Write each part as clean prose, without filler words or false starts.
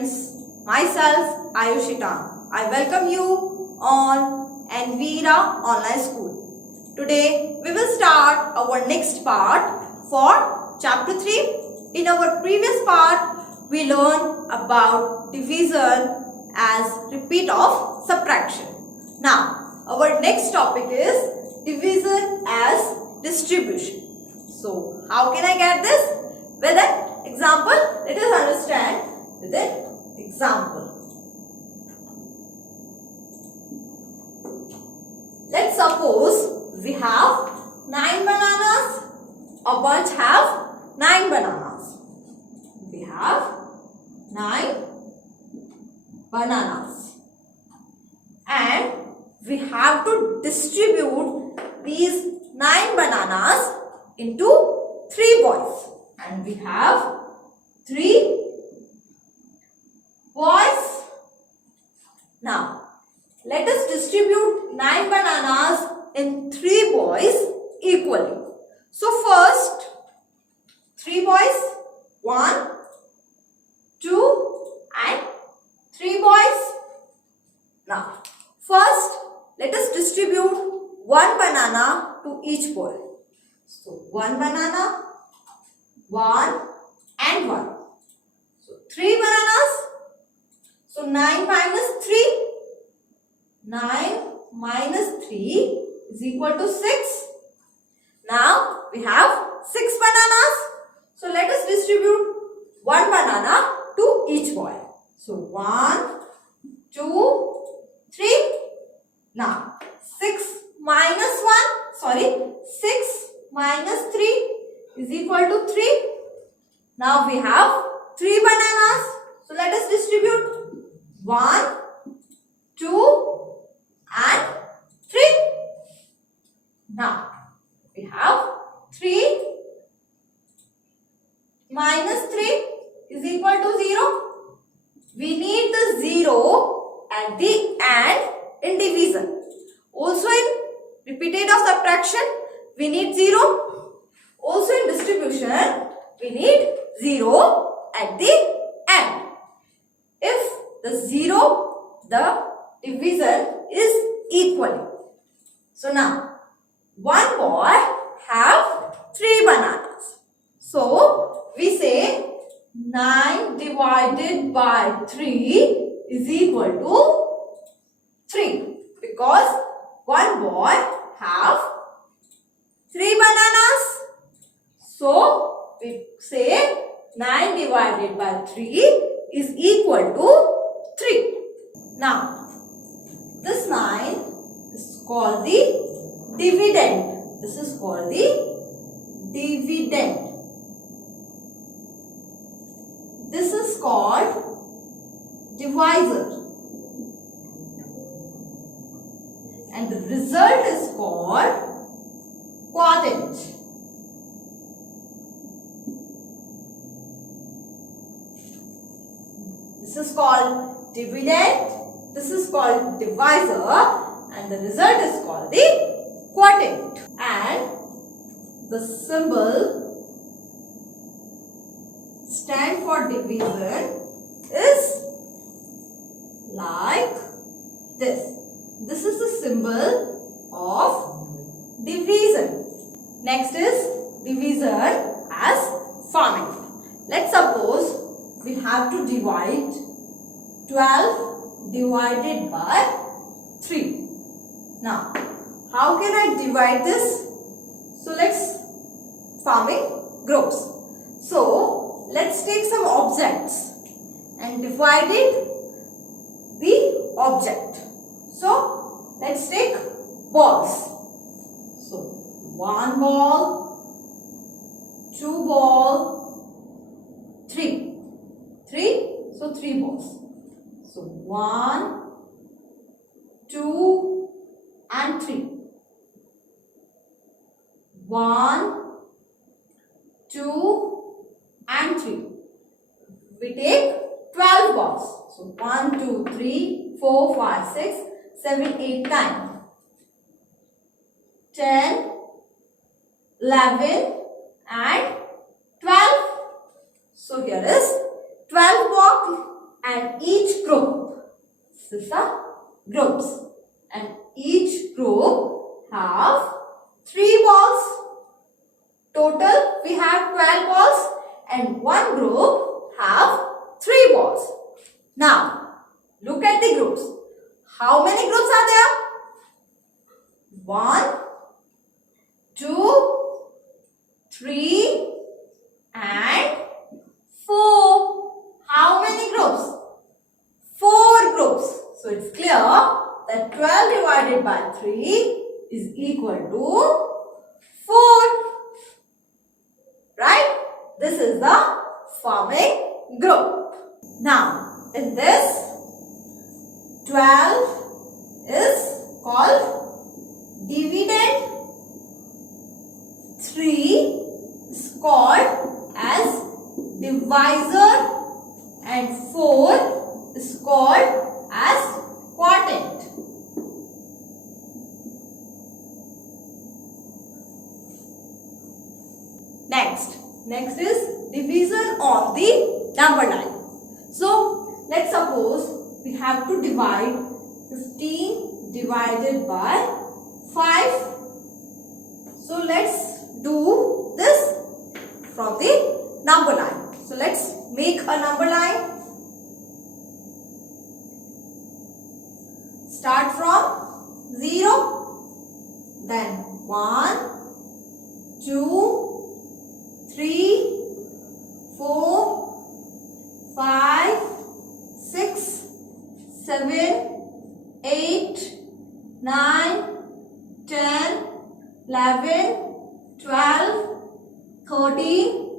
students, myself Ayushi Tak. I welcome you on Anvira Online School. Today we will start our next part for chapter 3. In our previous part we learned about divisor as repeat of subtraction. Now our next topic is divisor as distribution. So how can I get this? With an example, let us understand with an example. Let's suppose we have 9 bananas. A bunch have 9 bananas. We have 9 bananas. And we have to distribute these 9 bananas into 3 boys. And we have 3 boys. Now, let us distribute 9 bananas in 3 boys equally. So, first 3 boys, 1, 2 and 3 boys. Now, first let us distribute 1 banana to each boy. So, 1 banana, 1 and 1. So, 3 bananas. So, 9 minus 3. 9 minus 3 is equal to 6. Now, we have 6 bananas. So, let us distribute 1 banana to each boy. So, 1, 2, 3. Now, 6 minus 3 is equal to 3. Now, we have 3 bananas. So, let us distribute 1, 2 and 3. Now, we have 3 minus 3 is equal to 0. We need the 0 at the end in division. Also in repeated of subtraction, we need 0. Also in distribution, we need 0 at the end. If the 0, the division is equal. So now, 1 boy have 3 bananas. So, we say 9 divided by 3 is equal to 3. Because 1 boy have 3 bananas. So, we say 9 divided by 3 is equal to 3. Now, this 9 is called the dividend. This is called the dividend. This is called divisor. And the result is called quotient. This is called dividend. This is called divisor. And the result is called the quotient. And the symbol stand for division is like this. This is the symbol of division. Next is divisor as forming. Let's suppose we have to divide 12 divided by 3. Now, how can I divide this? So, let's forming groups. So, let's take some objects and divide the object. So, let's take balls. So, 1 ball, 2 ball, 3. 3. So, 3 balls. So, 1, 2 and 3. 1, 2 and 3. We take 12 balls. So 1, 2, 3, 4, 5, 6, 7, 8, 9, 10, 11 and 12. So here is 12 balls and each group, these are groups, and each group have 3 balls. Total we have 12 balls and one group have 3 balls. Now look at the groups. How many groups are there? 1, 2, 3 and 4. How many groups? 4 groups. So it's clear that 12 divided by 3 is equal to 4. Right? This is the forming group. Now in this 12 is called dividend. 3 is called as divisor and 4 is called as quotient. Next is division on the number line. So let's suppose we have to divide 15 divided by 5. So let's do this from the number line. So let's make a number line. Start from 0. Then 1, 2, 3, 4, 5, 6, 7, 8, 9, 10, 11, 12, 13,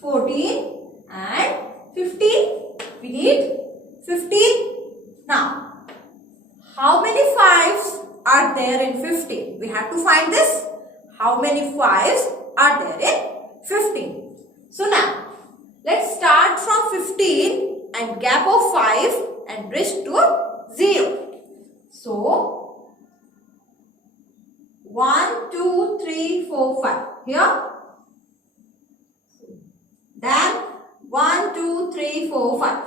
14 and 15. We need 15. Now, how many 5s are there in 15? We have to find this. How many 5s are there in 15? So now, let's start from 15 and gap of 5 and bridge to 0. So, 1, 2, 3, 4, 5. Here. Then 1, 2, 3, 4, 5.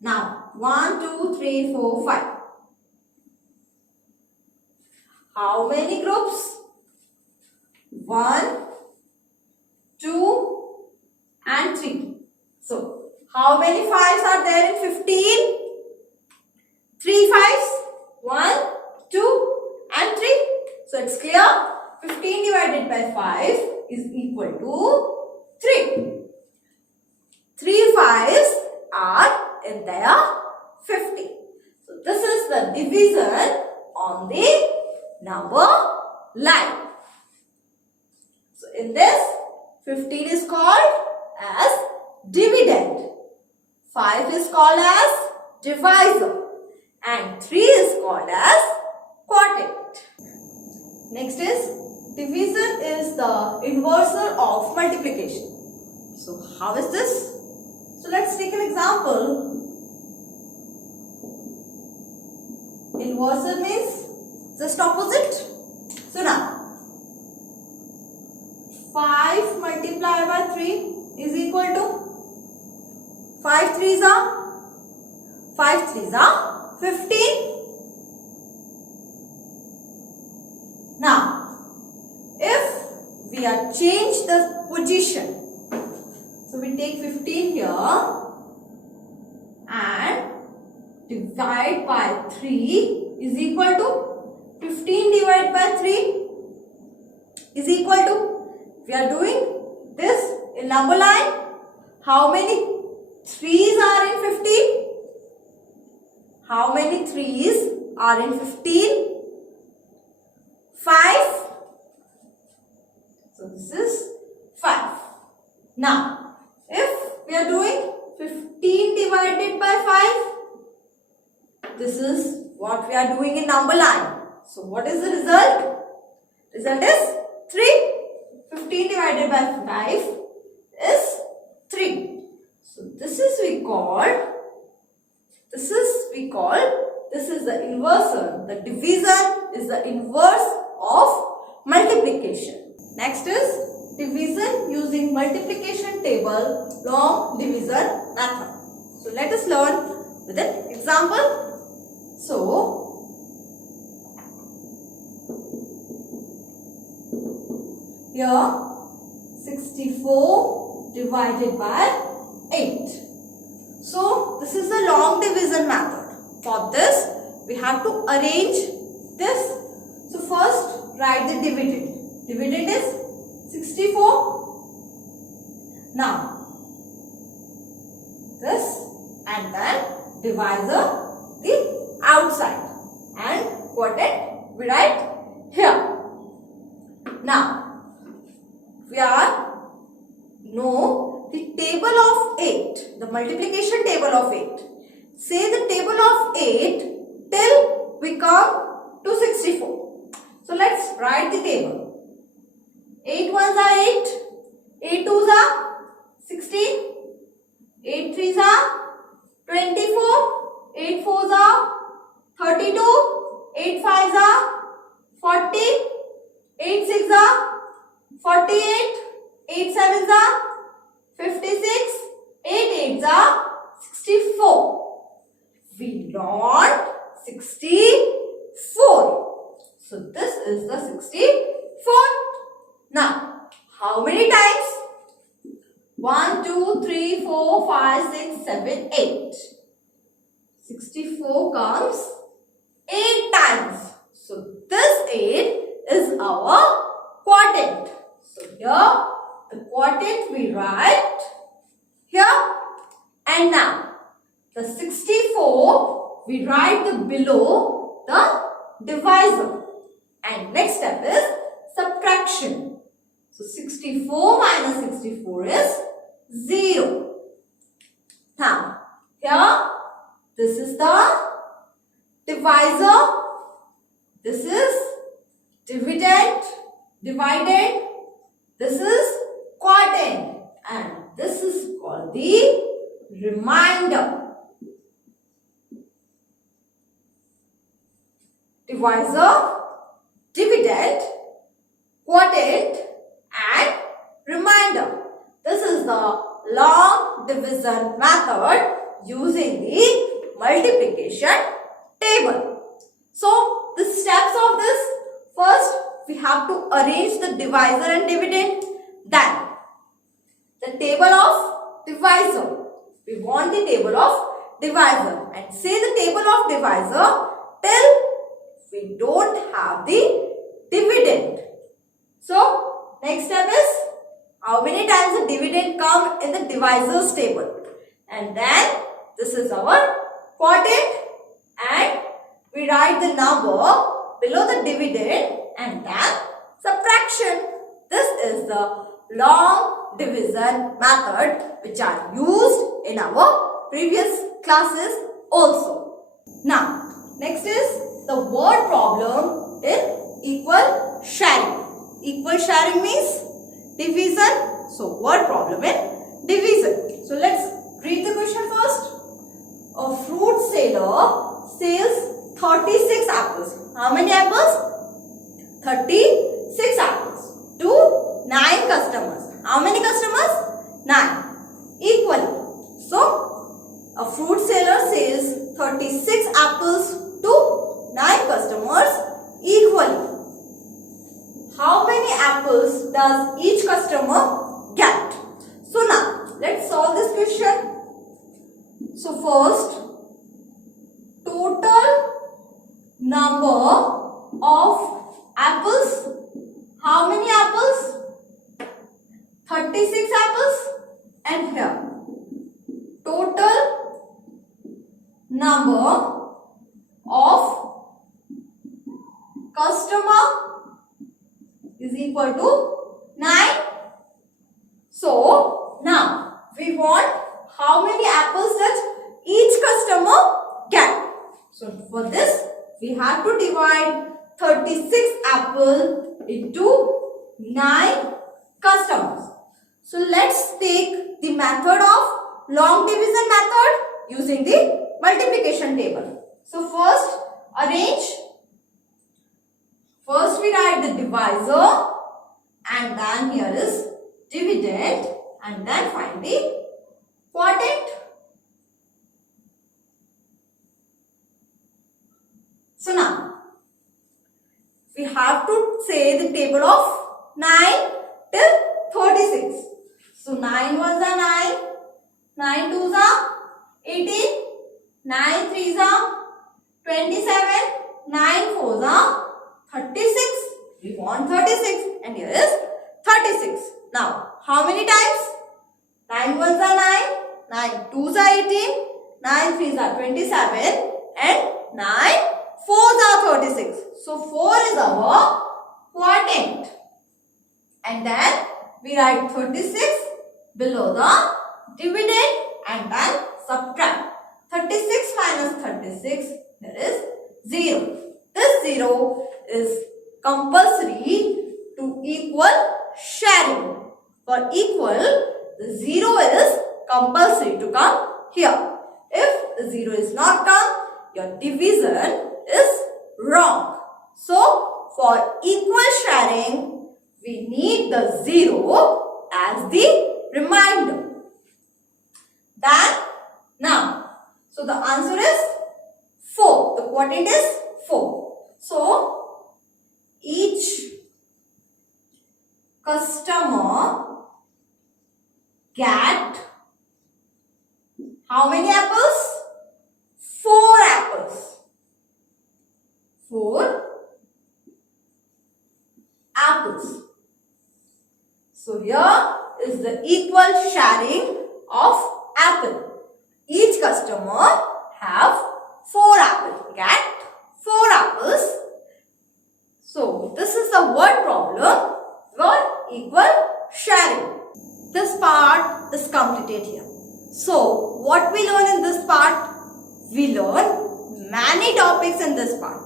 Now 1, 2, 3, 4, 5. How many groups? 1, 2 and 3. So how many 5s are there in 15? 3 5s. 1, 2 and 3. So it's clear. 15 divided by 5 is equal to 3. 3 5s are in their 50. So this is the division on the number line. So in this 15 is called as dividend, 5 is called as divisor and 3 is called as quotient. Next is division is the inverser of multiplication. So how is this? So let's take an example. Inverser means just opposite. So now 5 multiplied by 3 is equal to 5 3s are 15. Now if we are change the position, so we take 15 here and divide by 3 is equal to 15 divided by 3 is equal to, we are doing this in number line. How many 3s are in 15? How many 3s are in 15? 5. So this is 5. Now if we are doing 15 divided by 5, this is what we are doing in number line. So what is the result? Result is 3. 15 divided by 5 is 3. So this is the inverser. The divisor is the inverse of multiplication. Next is division using multiplication table, long divisor method. So let us learn with an example. So here 64 divided by 8. So this is the long division method. For this we have to arrange this. So first write the dividend. Dividend is 64. Now this and then divisor the outside and quotient we write here. Now we are know the table of 8, the multiplication table of 8. Say the table of 8 till we come to 64. So let's write the table. 8 ones are 8, 8 twos are 16, 8 threes are 24, 8 fours are 32, 8 fives are 40, 8 sixes are 48, 8 sevens are 56, 8 eights are 64. We want 64. So this is the 64. Now, how many times? 1, 2, 3, 4, 5, 6, 7, 8. 64 comes 8 times. So this 8 is our quotient. So here the quotient we write here, and now the 64 we write the below the divisor, and next step is subtraction. So 64 minus 64 is 0. Now here this is the divisor, this is dividend, divided, this is quotient, and this is called the remainder. Divisor, dividend, quotient and remainder. This is the long division method using the multiplication table. So the steps of this: first we have to arrange the divisor and dividend, then the table of divisor. We want the table of divisor, and say the table of divisor till we don't have the dividend. So next step is how many times the dividend come in the divisor's table, and then this is our quotient, and we write the number below the dividend and then subtraction. This is the long division method which are used in our previous classes also. Now next is the word problem in equal sharing. Equal sharing means division. So word problem in division. So let's read the question first. A fruit seller sells 36 apples. How many apples? 36 apples to 9 customers. How many customers? 9. Equally. So a fruit seller sells 36 apples to 9 customers equally. How many apples does each customer get? So now let's solve this question. So first, total number of apples. How many apples? 36 apples. And here, total number of customer is equal to 9. So now we want how many apples does each customer get. So for this we have to divide 36 apple into 9 customers. So let's take the method of long division method using the multiplication table. So first arrange. First we write the divisor, and then here is dividend, and then find the quotient. So now, we have to say the table of 9 till 36. So 9 ones are 9, 9 twos are 18, 9 threes are 27, 9 fours are 36. We want 36 and here is 36. Now, how many times? 9 ones are 9, 9 twos are 18, 9 threes are 27 and 9 fours are 36. So 4 is our quotient. And then we write 36 below the dividend and then subtract. 36 minus 36, there is 0. This 0 is compulsory to equal sharing. For equal, the 0 is compulsory to come here. If the 0 is not come, your division is wrong. So, for equal sharing, we need the 0 as the remainder. Then, now, so the answer is 4. The quotient is 4. So, each customer get how many apples? 4 apples. 4 apples. So here is the equal sharing of apple. Each customer have 4 apples. Get 4 apples. So this is the word problem for equal sharing. This part is completed here. So what we learn in this part? We learn many topics in this part.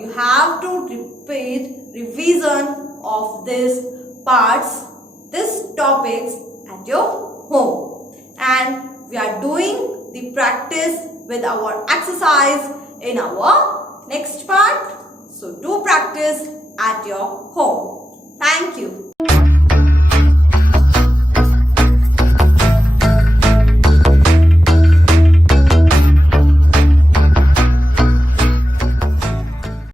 You have to repeat revision of these parts, these topics at your home. And we are doing the practice with our exercise in our next part. So do practice at your home. Thank you.